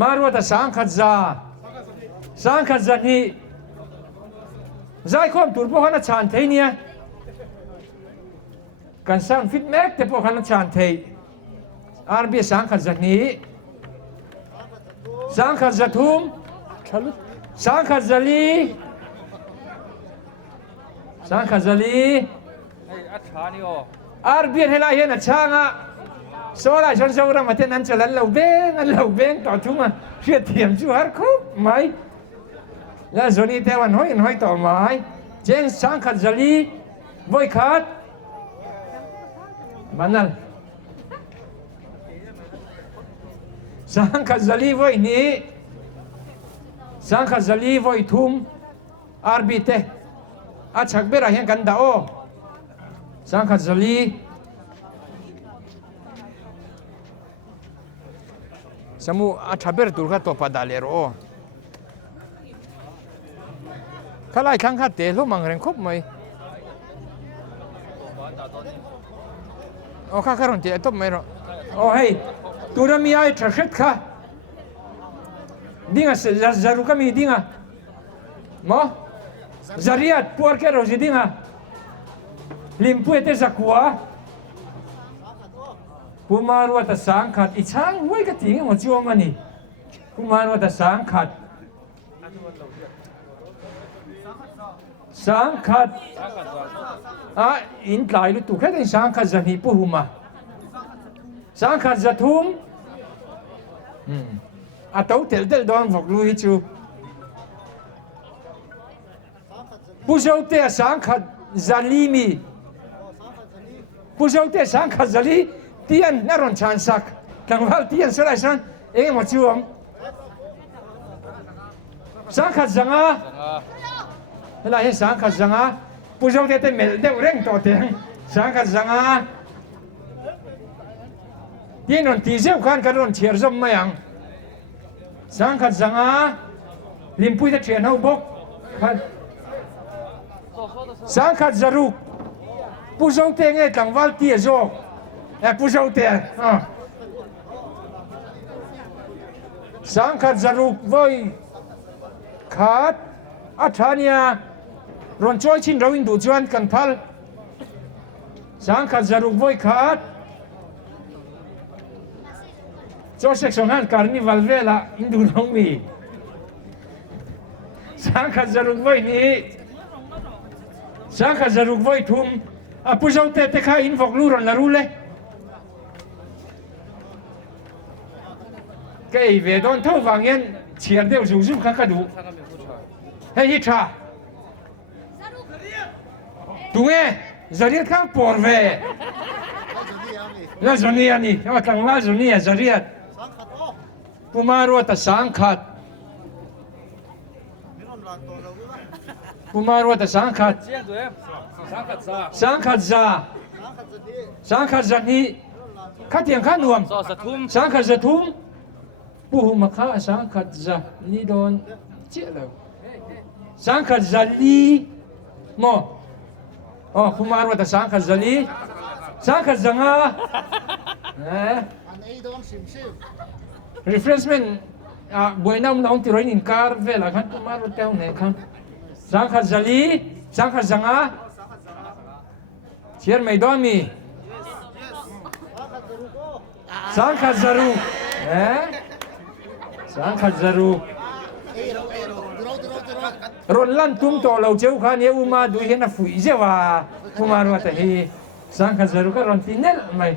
marwa ta sang khat za ni zai khom tur po hana chan thei nia kan sang fit mek te po hana chan thei arbia sang khat za ni sang khat za thum sang khat zali Ê, ăn chả đi ô. arbia helai hian a changa so lai son so ram aten an chalan lo beng to thuma hria thiam chu har khup mai la zoni te wan hoi to mai cheng sang khat zali voi khat banal สังขัดจะลีไว้นี้สังขัดจะลีไว้ทุ่มอาร์บิเตอาชักเบรายกันดาโอสังขัดจะลีสมุอาชักเบรตุลข้าตัวปัดดาเลโรข้าไล่ข้างข้าเตะลูกมังเร่งครบไหมโอ้ข้าข้ารอนเตะตบไหมหรอโอ้เฮ้ยตัวนั้นมีอะไรชัดๆค่ะดิ้งอ่ะจะรู้ก็มีดิ้งอ่ะมั้งจะเรียดปัวแค่เราจะดิ้งอ่ะลิมพูดเตะสักหัวผู้มารู้ว่าแต่สังขัดอีช่างไว้ก็ทิ้งหมดชัวมันนี่ผู้มารู้ว่าแต่สังขัดสังขัดอินทลายรู้ตัวแค่ได้สังขัดจะมีผู้มาสังขัดจะทุ่มatau tel doang vok lui chu puzau te sang khat zalimi puzau te sang khat zali tian naron chan sak kangwal tian solai san mo chuam sang khat zanga la he sang khat zanga puzau te mel de reng to te sang khat zanga tian on ti zeu kan kan ron chiar zom mayangสังขัดสังอาลิมพุยจะเชียนเอาบกสังขัดจารุกผู้เจ้าเตงเอตังวัลตีโจผู้เจ้าเตงสังขัดจารุกไว้ขาดอัฐานียรอนช่วยชินเราอินดูจวนกันพัลสังขัดจารุกไว้ขาดโจเซกสองฮันการนิวัลเวล่าอินดูน้องมีสังขัดจารุกไว้นี้สังขัดจารุกไว้ทุ่มผู้เจ้าเตะข้าอินฟอกลูรอนนารูเลยก็ไอเวดอนเท่าวังเงินเชียร์เดียวจู่ๆข้าดูให้ฮิตราตุงเอจะเรียกข้างปอร์เวแล้วจนีอันนี้ว่าตั้งว่าจนีจะเรียกผู้มารู้แต่สังขัดผู้มารู้แต่สังขัดสังขัดซาสังขัดซานี้ข้าเตียงข้านวมสังขัดซาทุ่มผู้มาข้าสังขัดซาลีโดนเจ้าแล้วสังขัดซาลีโมผู้มารู้แต่สังขัดซาลีสังขัดซางาrefreshment buổi năm ông thì nói nhìn car về là khăn cũng mang theo này không sang khát zali sang khát zanga chiar mày đón mi sang khát zaru sang khát zaru rồi lăn tung tổ lầu chéo khăn nhớ uma đuổi hiện là phủi chứ và uma rồi thì sang khát zaru cái rồi tin nè mày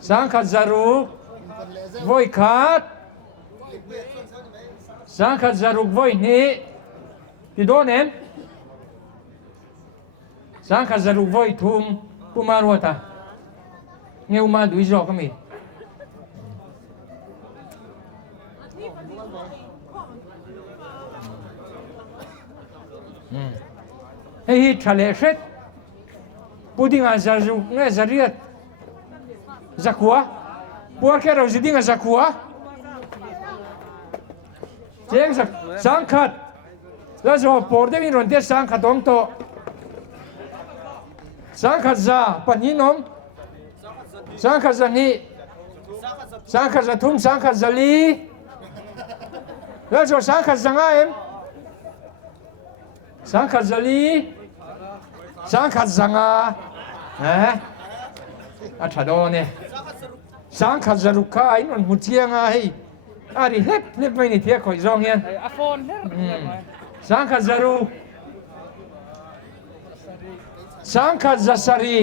sang khát zaru voi khát sang khát zaruk voi ni ti don em sang khát zaruk voi thum pumarwata ngeu ma dui jo kami hi thale shet pudinga zaruk nge zariat zakwa porqueเราจะดิ้งจากหัวเจ้าสังขัดแล้วจะปอดได้มีรอนเตสังขัดตรงโตสังขัดจะปัญญินมสังขัดจะนี่สังขัดจะทุ่มสังขัดจะลีแล้วจะสังขัดจะง่ายสังขัดจะลีสังขัดจะง่ายอัฐโดเนี่ยสังขัดจารุกายนั่นมุเชียงไงอะไรเล็บไม่นี่เที่ยคอยร้องเงี้ยสังขัดจารุสังขัดจาสารี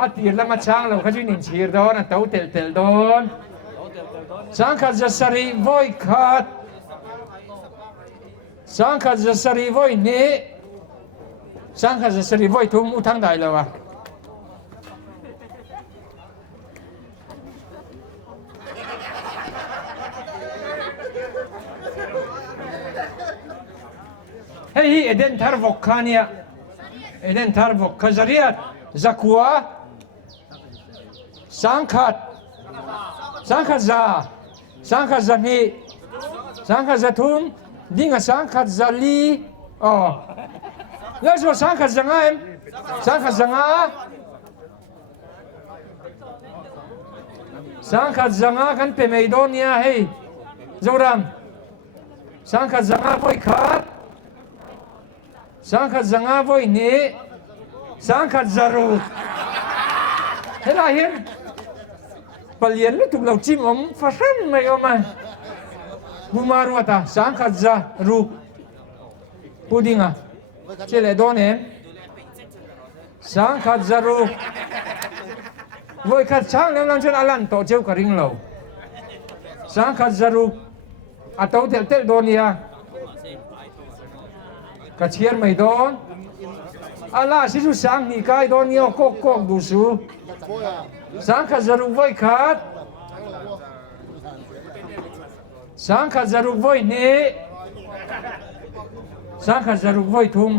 อาทิตย์ละมาช่างเราเขาจะนินชีร์ดอนเต้าเตลดอนสังขัดจาสารีวอยขัดสังขัดจาสารีวอยนี่สังขัดจาสารีวอยทุ่มอุทังได้แล้ววะ hey eden thar vok khania eden thar vok khazariat zakwa sangkhat za sangkhat zani sangkhat zathum dinga sangkhat zali oh la so sangkhat zanga em sangkhat zanga sangkhat zanga kan pe meidonia hey zoram sangkhat zanga voi khat sangkhat zanga voi ni sangkhat zaru hela hian palian le tuk lo chim om fasan mai oma bumarwata sangkhat zaru pudinga chele donem sangkhat zaru voi khat chang lang lang chen alan to cheu ka ring lo sangkhat zaru atau tel tel donia ka chiar mai don ala sisu sang ni kai donio kok kok du su sangkhat zaru voi khat sangkhat zaru voi ni sangkhat zaru voi thum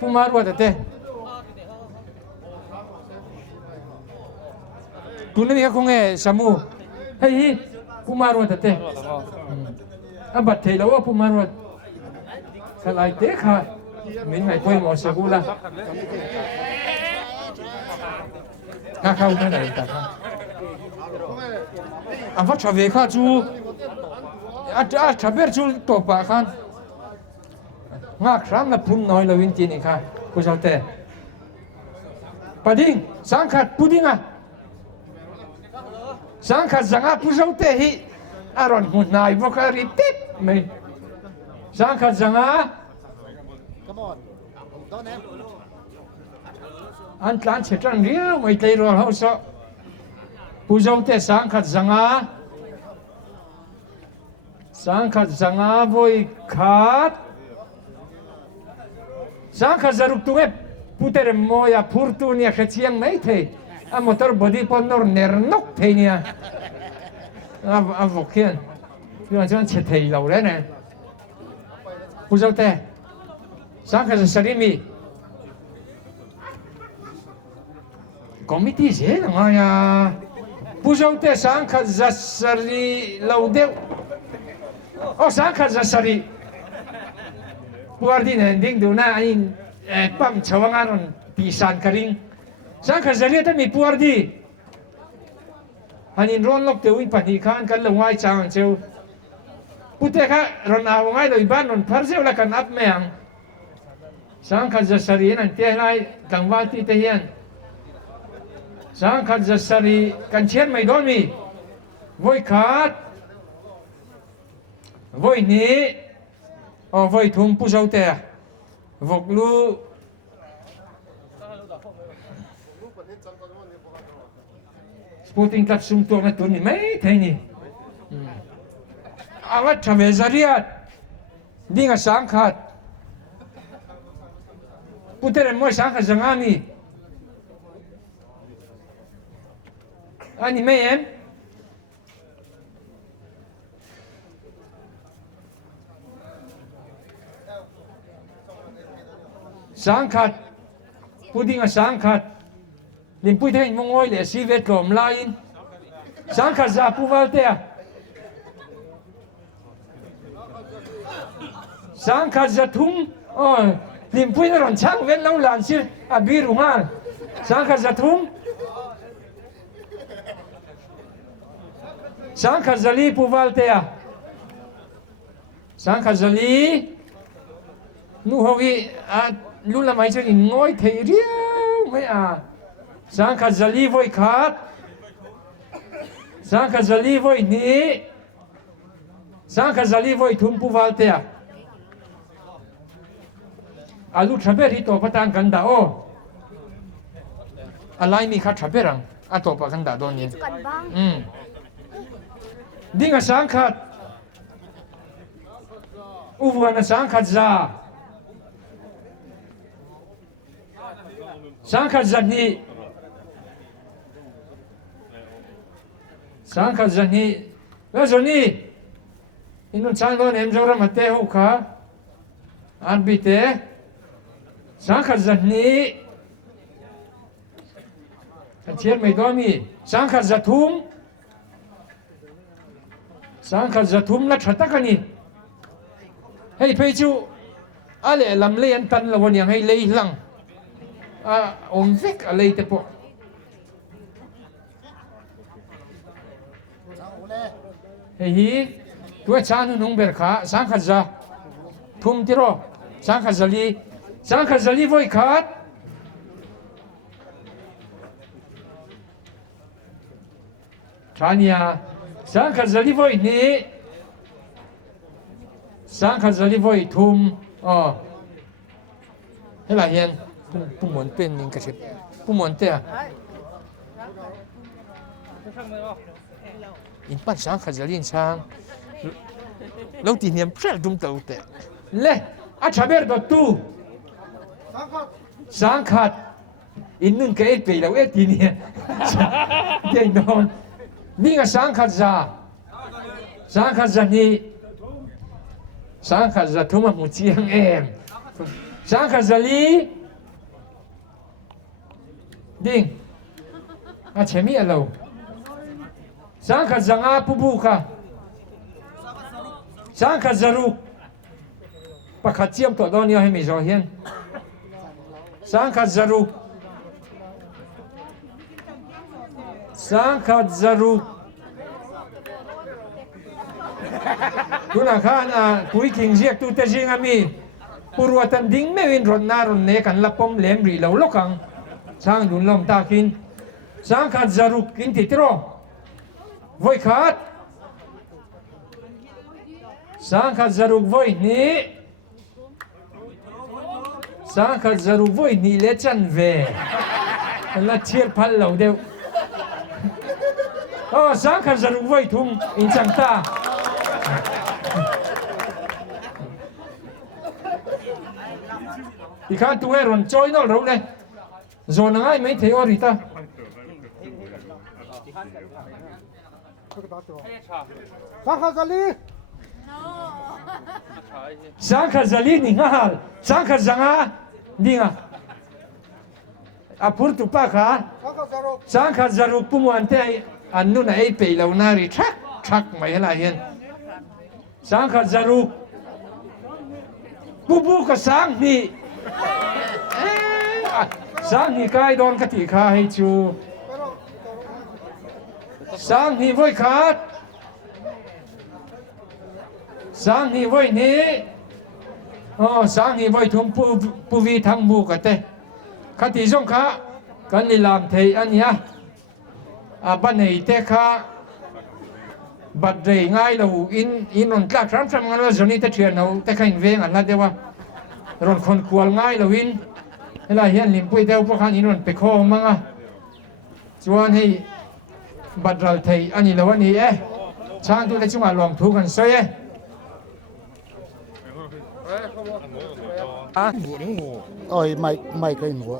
pumarwa te Kuna niya kung samu. Hey, pumarwa tate. Abat thầy lawa pumarwa. Kalay te kha. Min may poy mo sa gula. Kakao na na ita kha. Avat chave kha chu. At chaber chu topa khan. Ngak ram na pun noi lawin tini kha. Kusaute. Pading, sangkhat pudinga. Sangkhat zanga puzau te hi aron munai vokari tip me sangkhat zanga come on don't em an tlan chetran ria mai tei ro ho so puzau te sangkhat zanga voi khat sangkhat zaruk tuwe putere moya purtunia khachiang mai the a motor body ponor nernok theinia a vokhian chuan chuan che thei lo le ne puzau te sangkhat sarimi committee je nga ya puzau te sangkhat zasari lo deu o sangkhat zasari puardin ending du na in pam chawangaron pisan karing sangkhat zaria ta mi puardi hanin ron lok tewin pani khan kan lawai chang cheu pute kha ron awangai loi ban ron pharzeu la kan ap meang sangkhat zasari nan te lai kangwati te hian sangkhat zasari kan chen mai don mi voi khat voi ni o voi thum pu zau te vok lu Puting kat sum to na tu ni mai thei ni awat thave zariat dinga sangkhat putere mo sangkhat zangani ani mai em sangkhat pudinga sangkhat lim pui thei mongoi le si vet lom lain sangkhat za puwal te sangkhat za thum oi lim pui ron chang ven lo lan sir abiru ngal sangkhat za thum sangkhat zali puwal te sangkhat zali nu howi a lula mai chen in ngoi thei riau mai sangkhat zali voi khat sangkhat zali voi ni sangkhat zali voi thum puwal te alu thaber hi to patan kan da o alai mi kha thaberang a to pa kan da don ni dinga sangkhat uwana sangkhat za sangkhat zani sangkhat zani la zani inu chang lo nem jora mate ho kha อันบิเตสังขจันนี้เชียนไม่ต้องมีสังขจัตุมสังขจัตุมลัทธักนี่ให้เพจูอะไรลำเลียนตันละวันยังให้เลยหลังองค์เฟกอะไรแต่พอเฮ้ยตัวชานุนงเบรขาสังขจัตุมที่รอสังขจัลีไว้ขาดชานียสังขจัลีไว้นี้สังขจัลีไว้ทุ่มเฮ้ยล่ะเห็นผู้หมุนเป็นยังกระชิบผู้หมุนเตะอินปันสังขจัลีนช่างเราตีเนียมเพื่อดุมเตาเตะเล่อาชาเบอร์ดตูสังขัดอินนึงก็ไปแล้วตีเนี่ยเด่นนอนนี่ก็สังขัดนี่สังขัดทุ่มมุจียงสังขัดลีดิ่งอาเชมีอะไรสังขัดงาปูบุกะสังขัดรุกปะขัดเจียมตัวดอนนี้ให้มีจอเห็นสังขัดรุกสังขัดรุกตุนักขันคุยคิงเสียตุเตจิงามีปรวตันดิ้งไม่วินรอนนารอนเนกันลับปมเลมรีเหลาลกังช่างดุนลมตากินสังขัดรุกกินติดรอไว้ขาดสังขัดรุกไว้นี้สังขัดรุกไว้นี้เลจันเวละเชียร์พันเหล่าเดียวสังขัดรุกไว้ทุ่งอินจังตาอีกครั้งตัวรอนจอยนอลเราเลยโซนง่ายไหมเทวริตาสังขจัลี สังขจัลีนี่ง่ายสังขจังอ่ะนี่ง่ะพูดตุปะค่ะสังขจารุปุ่มวันเตยอันนู้นไอ้เปย์เรานารีชักไม่เห็นอะไรเห็นสังขจารุปุบุกสังนี่สังนี่ใครโดนกติกาให้จูสังนี่ไว้ขาดสังนี่ไว้นี้สังนี่ไว้ทุ่มปูวีทั้งบุกเตคติจงข้ากันนิลามเทอันนี้บันเหตุข้าบัดเร่ง่ายเราอินนนกล้าทำงานว่าจนี้จะเชื่อเราแต่ขันเวงอันนั้นเดียวว่ารอนคนกวลง่ายเราเวลาเห็นลิมปุยเดียวพวกขันอินนนไปโค้งมั้งจวนให้บัดเราเทอันนี้เราวันนี้ช่างตัวเล็กจุ่มลองทุกันซะÔi mày cái mùa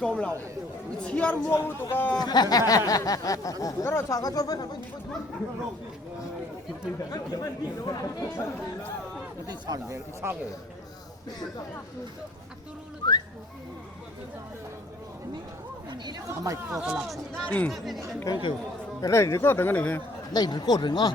좀 라오 치아를 모으고 또가 그래 자가 좀 어디 상해ทำไมก็กระลักเทงคิวไปไล่หรือก็ถึงกันอีกเลยไล่หรือก็ถึงอ่ะ